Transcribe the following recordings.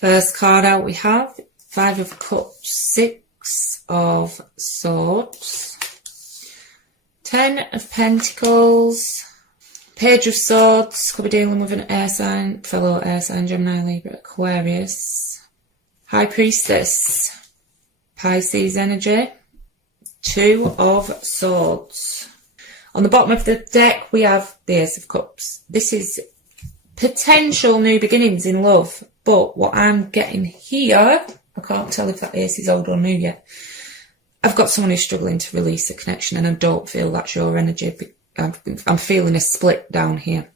First card out we have Five of Cups, Six of Swords, Ten of Pentacles, Page of Swords, could be dealing with an air sign, fellow air sign, Gemini, Libra, Aquarius, High Priestess, Pisces energy, Two of Swords. On the bottom of the deck we have the Ace of Cups. This is potential new beginnings in love, but what I'm getting here, I can't tell if that ace is old or new yet. I've got someone who's struggling to release a connection, and I don't feel that's your energy. I'm feeling a split down here,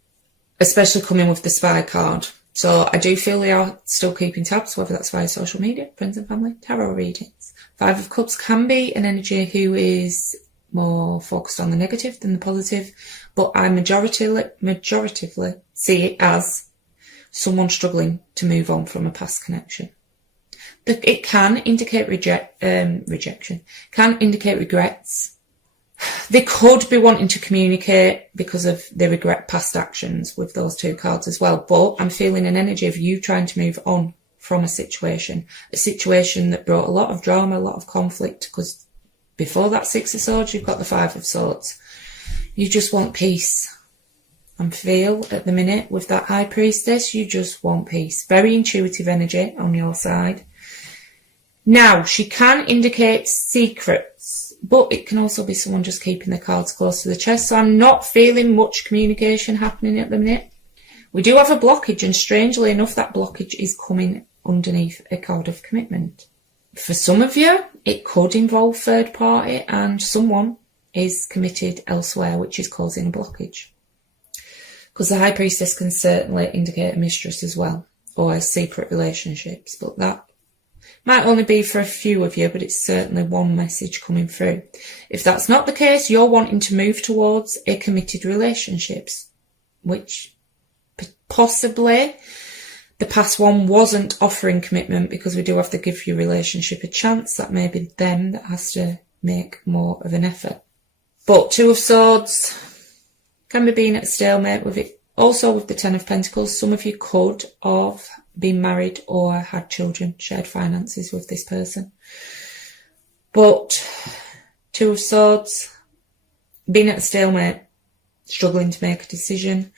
especially coming with the Spy card. So I do feel they are still keeping tabs, whether that's via social media, friends and family, tarot readings. Five of Cups can be an energy who is more focused on the negative than the positive, but I majoritively see it as someone struggling to move on from a past connection. It can indicate rejection, can indicate regrets. They could be wanting to communicate because of they regret past actions with those two cards as well, but I'm feeling an energy of you trying to move on from a situation that brought a lot of drama, a lot of conflict, because before that Six of Swords, you've got the Five of Swords. You just want peace. And feel at the minute with that High Priestess, you just want peace. Very intuitive energy on your side. Now, she can indicate secrets, but it can also be someone just keeping the cards close to the chest. So I'm not feeling much communication happening at the minute. We do have a blockage, and strangely enough, that blockage is coming underneath a card of commitment. For some of you, it could involve third party, and someone is committed elsewhere, which is causing a blockage. Because the High Priestess can certainly indicate a mistress as well, or secret relationships, but that might only be for a few of you, but it's certainly one message coming through. If that's not the case, you're wanting to move towards a committed relationships, which possibly the past one wasn't offering commitment, because we do have to give your relationship a chance. That may be them that has to make more of an effort. But Two of Swords can be being at a stalemate with it. Also with the Ten of Pentacles, some of you could have been married or had children, shared finances with this person. But Two of Swords, being at a stalemate, struggling to make a decision.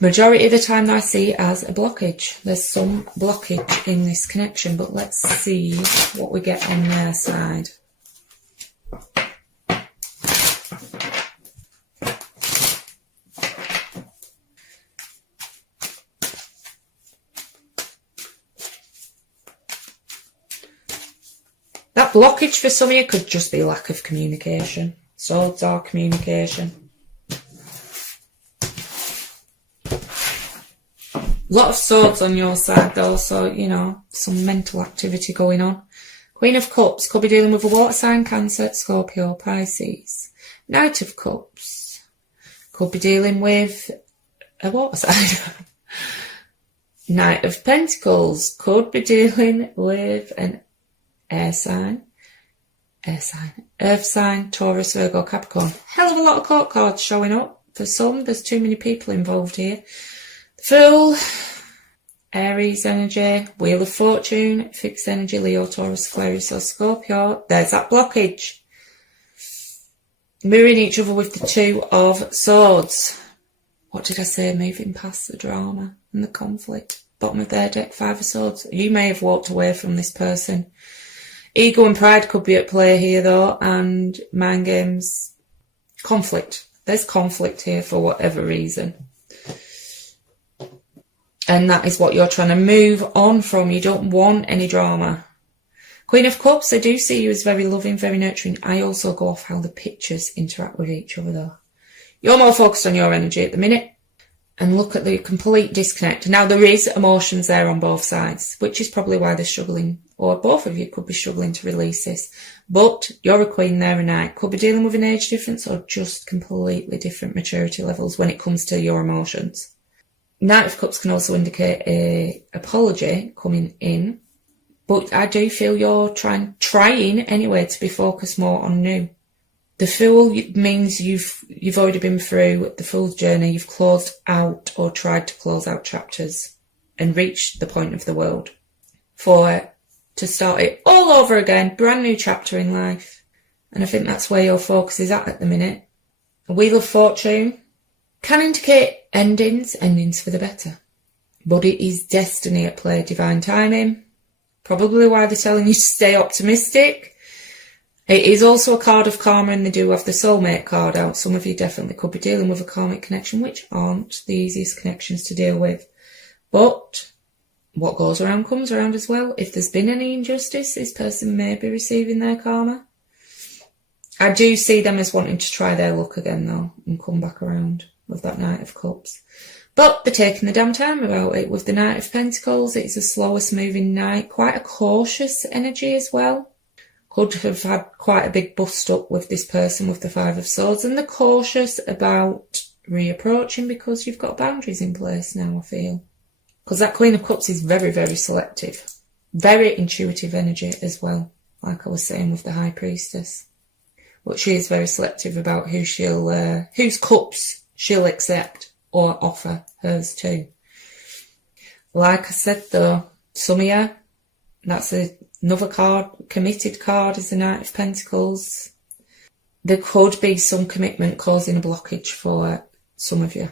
Majority of the time I see it as a blockage. There's some blockage in this connection, but let's see what we get on their side. That blockage for some of you could just be lack of communication. Swords are communication. A lot of swords on your side though, so, you know, some mental activity going on. Queen of Cups could be dealing with a water sign, Cancer, Scorpio, Pisces. Knight of Cups could be dealing with a water sign. Knight of Pentacles could be dealing with an air sign, earth sign, Taurus, Virgo, Capricorn. Hell of a lot of court cards showing up. For some, there's too many people involved here. Fool, Aries energy, Wheel of Fortune, Fixed energy, Leo, Taurus, Aquarius or Scorpio. There's that blockage. Mirroring each other with the Two of Swords. What did I say? Moving past the drama and the conflict. Bottom of their deck, Five of Swords. You may have walked away from this person. Ego and pride could be at play here though, and mind games. Conflict. There's conflict here for whatever reason. And that is what you're trying to move on from. You don't want any drama. Queen of Cups, I do see you as very loving, very nurturing. I also go off how the pictures interact with each other though. You're more focused on your energy at the minute. And look at the complete disconnect. Now there is emotions there on both sides, which is probably why they're struggling, or both of you could be struggling to release this. But you're a queen, they're a knight. Could be dealing with an age difference or just completely different maturity levels when it comes to your emotions. Knight of Cups can also indicate a apology coming in, but I do feel you're trying anyway to be focused more on new. The Fool means you've already been through the Fool's journey. You've closed out or tried to close out chapters and reached the point of the world. to start it all over again, brand new chapter in life. And I think that's where your focus is at the minute. A Wheel of Fortune can indicate endings for the better. But it is destiny at play, divine timing. Probably why they're telling you to stay optimistic. It is also a card of karma, and they do have the soulmate card out. Some of you definitely could be dealing with a karmic connection, which aren't the easiest connections to deal with. But what goes around comes around as well. If there's been any injustice, this person may be receiving their karma. I do see them as wanting to try their luck again, though, and come back around with that Knight of Cups. But they're taking the damn time about it. With the Knight of Pentacles, it's the slowest moving knight. Quite a cautious energy as well. Could have had quite a big bust up with this person with the Five of Swords. And they're cautious about reapproaching because you've got boundaries in place now, I feel. Because that Queen of Cups is very, very selective. Very intuitive energy as well. Like I was saying with the High Priestess. But she is very selective about who whose cups she'll accept or offer hers to. Like I said though, some of you, that's another card, committed card is the Knight of Pentacles. There could be some commitment causing a blockage for some of you.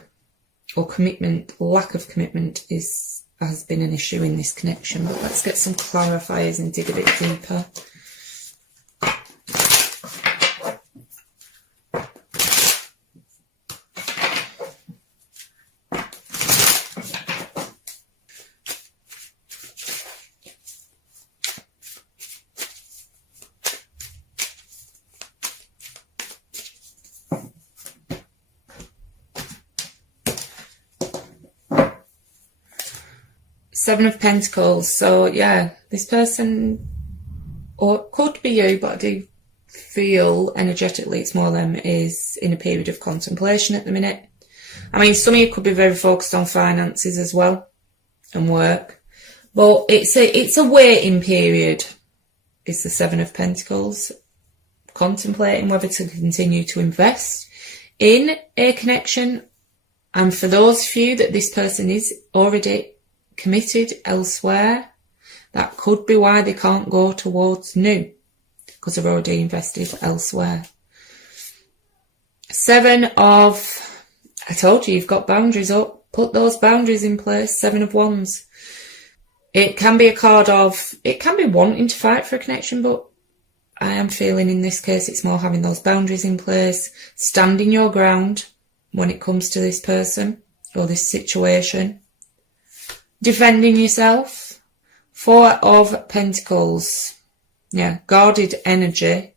Or commitment, lack of commitment has been an issue in this connection. But let's get some clarifiers and dig a bit deeper. Seven of Pentacles. So yeah, this person, or it could be you, but I do feel energetically it's more them, is in a period of contemplation at the minute. I mean, some of you could be very focused on finances as well and work, but it's a waiting period. It's the Seven of Pentacles, contemplating whether to continue to invest in a connection. And for those few that this person is already committed elsewhere, that could be why they can't go towards new, because they're already invested elsewhere. I told you, you've got boundaries up. Put those boundaries in place. Seven of Wands. It can be a card of, it can be wanting to fight for a connection, but I am feeling in this case it's more having those boundaries in place, standing your ground when it comes to this person or this situation. Defending yourself. Four of Pentacles. Yeah, guarded energy.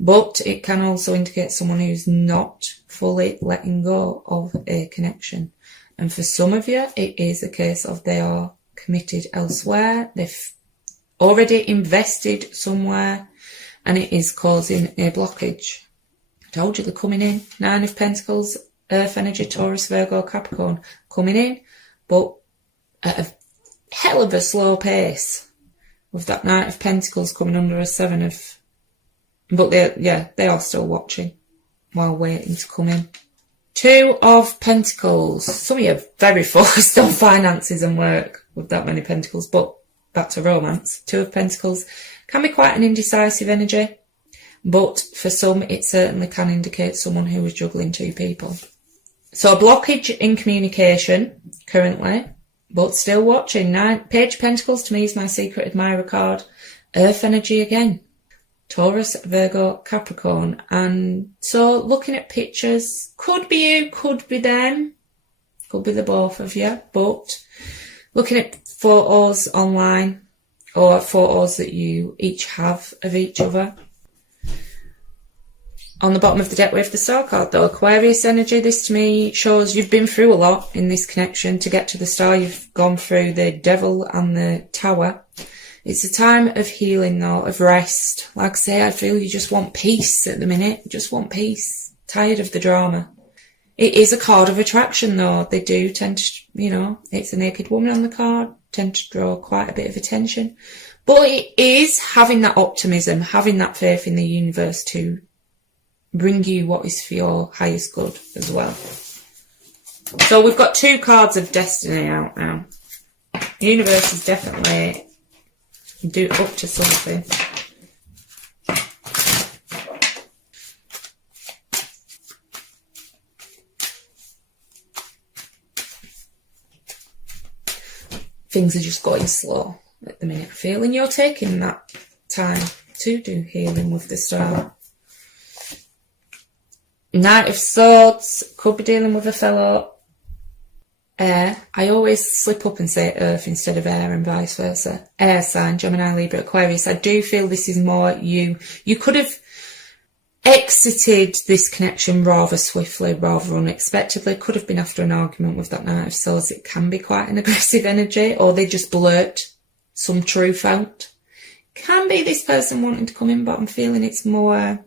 But it can also indicate someone who's not fully letting go of a connection. And for some of you, it is a case of they are committed elsewhere. They've already invested somewhere. And it is causing a blockage. I told you they're coming in. Nine of Pentacles. Earth energy, Taurus, Virgo, Capricorn. Coming in. But at a hell of a slow pace, with that Knight of Pentacles coming under a Seven of, but they are still watching while waiting to come in. Two of Pentacles. Some of you are very focused on finances and work with that many Pentacles, but back to romance. Two of Pentacles can be quite an indecisive energy, but for some it certainly can indicate someone who is juggling two people. So a blockage in communication currently, but still watching. Page of Pentacles to me is my secret admirer card. Earth energy again. Taurus, Virgo, Capricorn. And so looking at pictures, could be you, could be them. Could be the both of you. But looking at photos online or photos that you each have of each other. On the bottom of the deck we have the Star card though. Aquarius energy. This to me shows you've been through a lot in this connection to get to the Star. You've gone through the Devil and the Tower. It's a time of healing though, of rest. Like I say, I feel you just want peace at the minute. You just want peace. Tired of the drama. It is a card of attraction though. They do tend to, it's a naked woman on the card. Tend to draw quite a bit of attention. But it is having that optimism, having that faith in the universe to bring you what is for your highest good as well. So we've got two cards of destiny out now. The universe is definitely Do it up to something. Things are just going slow at the minute, I feel, and you're taking that time to do healing with the star. Knight of Swords, could be dealing with a fellow air. I always slip up and say earth instead of air and vice versa. Air sign, Gemini, Libra, Aquarius. I do feel this is more you. You could have exited this connection rather swiftly, rather unexpectedly. Could have been after an argument with that Knight of Swords. It can be quite an aggressive energy, or they just blurt some truth out. Can be this person wanting to come in, but I'm feeling it's more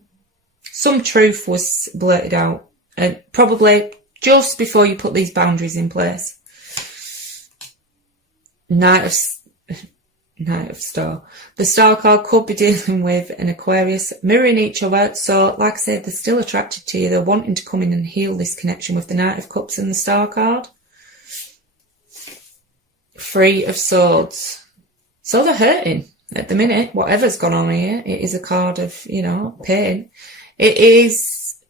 some truth was blurted out, and probably just before you put these boundaries in place. Knight of Star. The Star card could be dealing with an Aquarius, mirroring each other. So, like I said, they're still attracted to you. They're wanting to come in and heal this connection with the Knight of Cups and the Star card. Three of Swords. So they're hurting at the minute. Whatever's gone on here, it is a card of, you know, pain. It is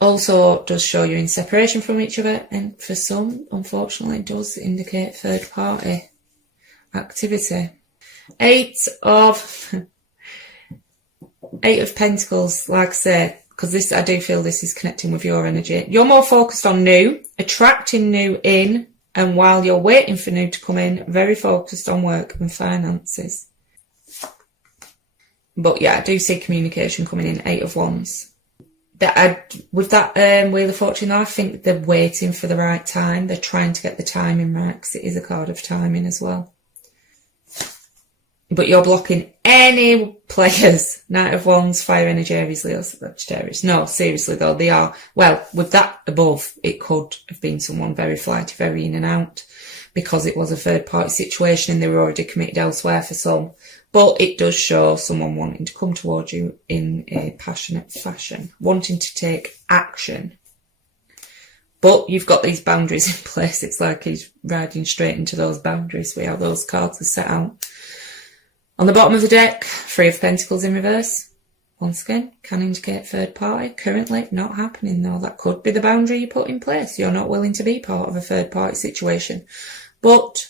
also does show you in separation from each other, and for some, unfortunately, it does indicate third party activity. Eight of Pentacles, like I say, because this, I do feel this is connecting with your energy. You're more focused on new, attracting new in, and while you're waiting for new to come in, very focused on work and finances. But yeah, I do see communication coming in. Eight of Wands. With that Wheel of Fortune, I think they're waiting for the right time. They're trying to get the timing right, because it is a card of timing as well. But you're blocking any players. Knight of Wands, Fire Energy, Aries, Leo, Sagittarius. No, seriously though, they are. Well, with that above, it could have been someone very flighty, very in and out, because it was a third party situation and they were already committed elsewhere for some. But it does show someone wanting to come towards you in a passionate fashion, wanting to take action. But you've got these boundaries in place. It's like he's riding straight into those boundaries where those cards are set out. On the bottom of the deck, Three of Pentacles in reverse. Once again, can indicate third party. Currently not happening though. That could be the boundary you put in place. You're not willing to be part of a third party situation. But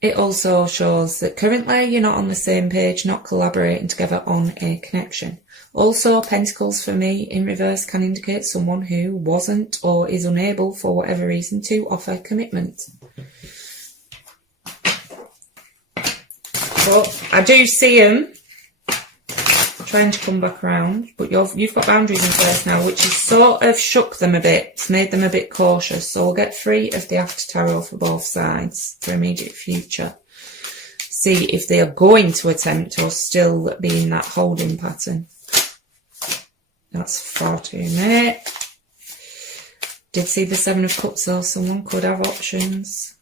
it also shows that currently you're not on the same page, not collaborating together on a connection. Also, Pentacles for me in reverse can indicate someone who wasn't or is unable for whatever reason to offer commitment. But I do see them trying to come back around, but you've got boundaries in place now, which has sort of shook them a bit. It's made them a bit cautious. So we'll get three of the After Tarot for both sides for immediate future. See if they are going to attempt or still be in that holding pattern. That's far too many. Did see the Seven of Cups though. Someone could have options.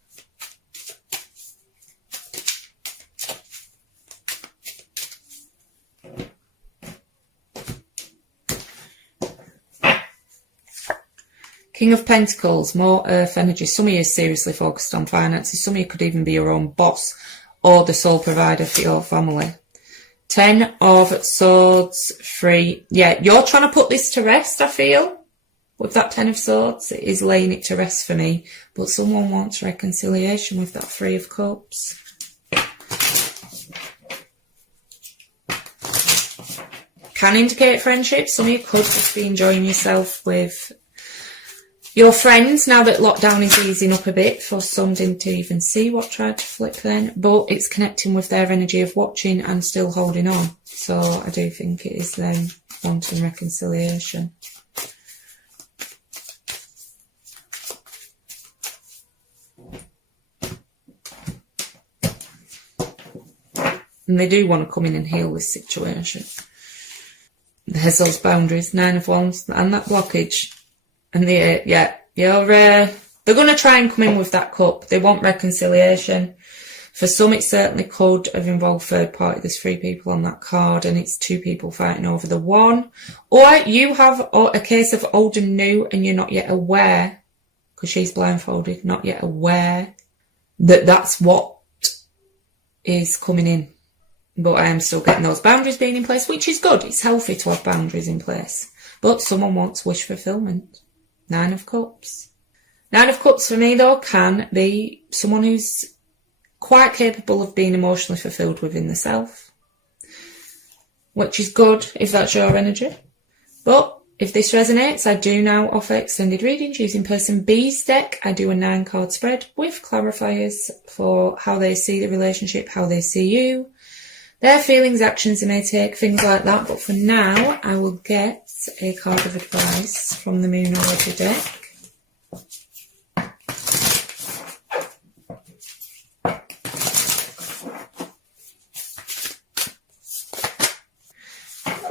King of Pentacles, more earth energy. Some of you are seriously focused on finances. Some of you could even be your own boss or the sole provider for your family. 10 of Swords, 3. Yeah, you're trying to put this to rest, I feel. With that 10 of Swords, it is laying it to rest for me. But someone wants reconciliation with that 3 of Cups. Can indicate friendship. Some of you could just be enjoying yourself with your friends, now that lockdown is easing up a bit. For some didn't even see what tried to flip then, but it's connecting with their energy of watching and still holding on. So I do think it is them wanting reconciliation. And they do want to come in and heal this situation. There's those boundaries, 9 of Wands, and that blockage. And they're going to try and come in with that cup. They want reconciliation. For some, it certainly could have involved third party. There's 3 people on that card, and it's 2 people fighting over the one. Or you have a case of old and new, and you're not yet aware, because she's blindfolded, not yet aware that that's what is coming in. but I am still getting those boundaries being in place, which is good. It's healthy to have boundaries in place. But someone wants wish fulfillment. 9 of Cups. 9 of Cups for me, though, can be someone who's quite capable of being emotionally fulfilled within the self, which is good if that's your energy. But if this resonates, I do now offer extended readings using person B's deck. I do a 9-card spread with clarifiers for how they see the relationship, how they see you, their feelings, actions they may take, things like that. But for now, I will get a card of advice from the Moon Oracle deck.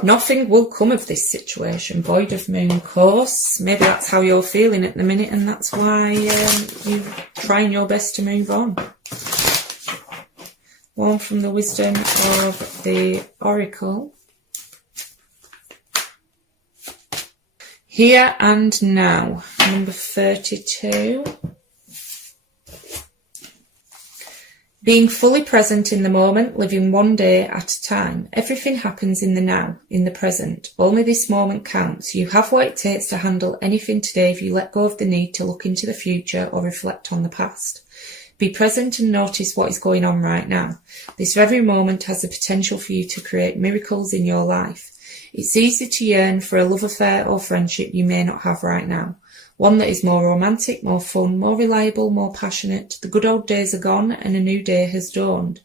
Nothing will come of this situation, void of moon course. Maybe that's how you're feeling at the minute, and that's why you're trying your best to move on. One from the wisdom of the Oracle. Here and now, number 32. Being fully present in the moment, living one day at a time. Everything happens in the now, in the present. Only this moment counts. You have what it takes to handle anything today if you let go of the need to look into the future or reflect on the past. Be present and notice what is going on right now. This very moment has the potential for you to create miracles in your life. It's easy to yearn for a love affair or friendship you may not have right now. One that is more romantic, more fun, more reliable, more passionate. The good old days are gone and a new day has dawned.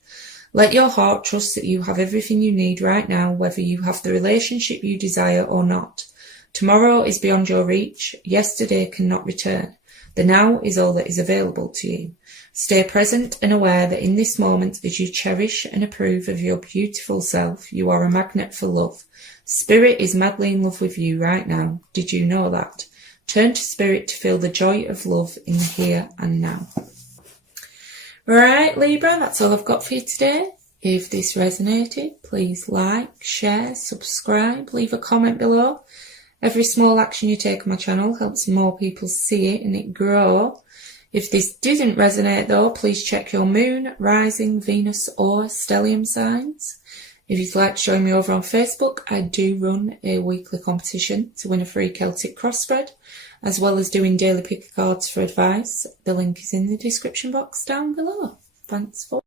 Let your heart trust that you have everything you need right now, whether you have the relationship you desire or not. Tomorrow is beyond your reach. Yesterday cannot return. The now is all that is available to you. Stay present and aware that in this moment, as you cherish and approve of your beautiful self, you are a magnet for love. Spirit is madly in love with you right now. Did you know that? Turn to Spirit to feel the joy of love in the here and now. Right, Libra, that's all I've got for you today. If this resonated, please like, share, subscribe, leave a comment below. Every small action you take on my channel helps more people see it and it grow. If this didn't resonate though, please check your moon, rising, Venus or stellium signs. If you'd like to join me over on Facebook, I do run a weekly competition to win a free Celtic cross spread, as well as doing daily pick cards for advice. The link is in the description box down below. Thanks for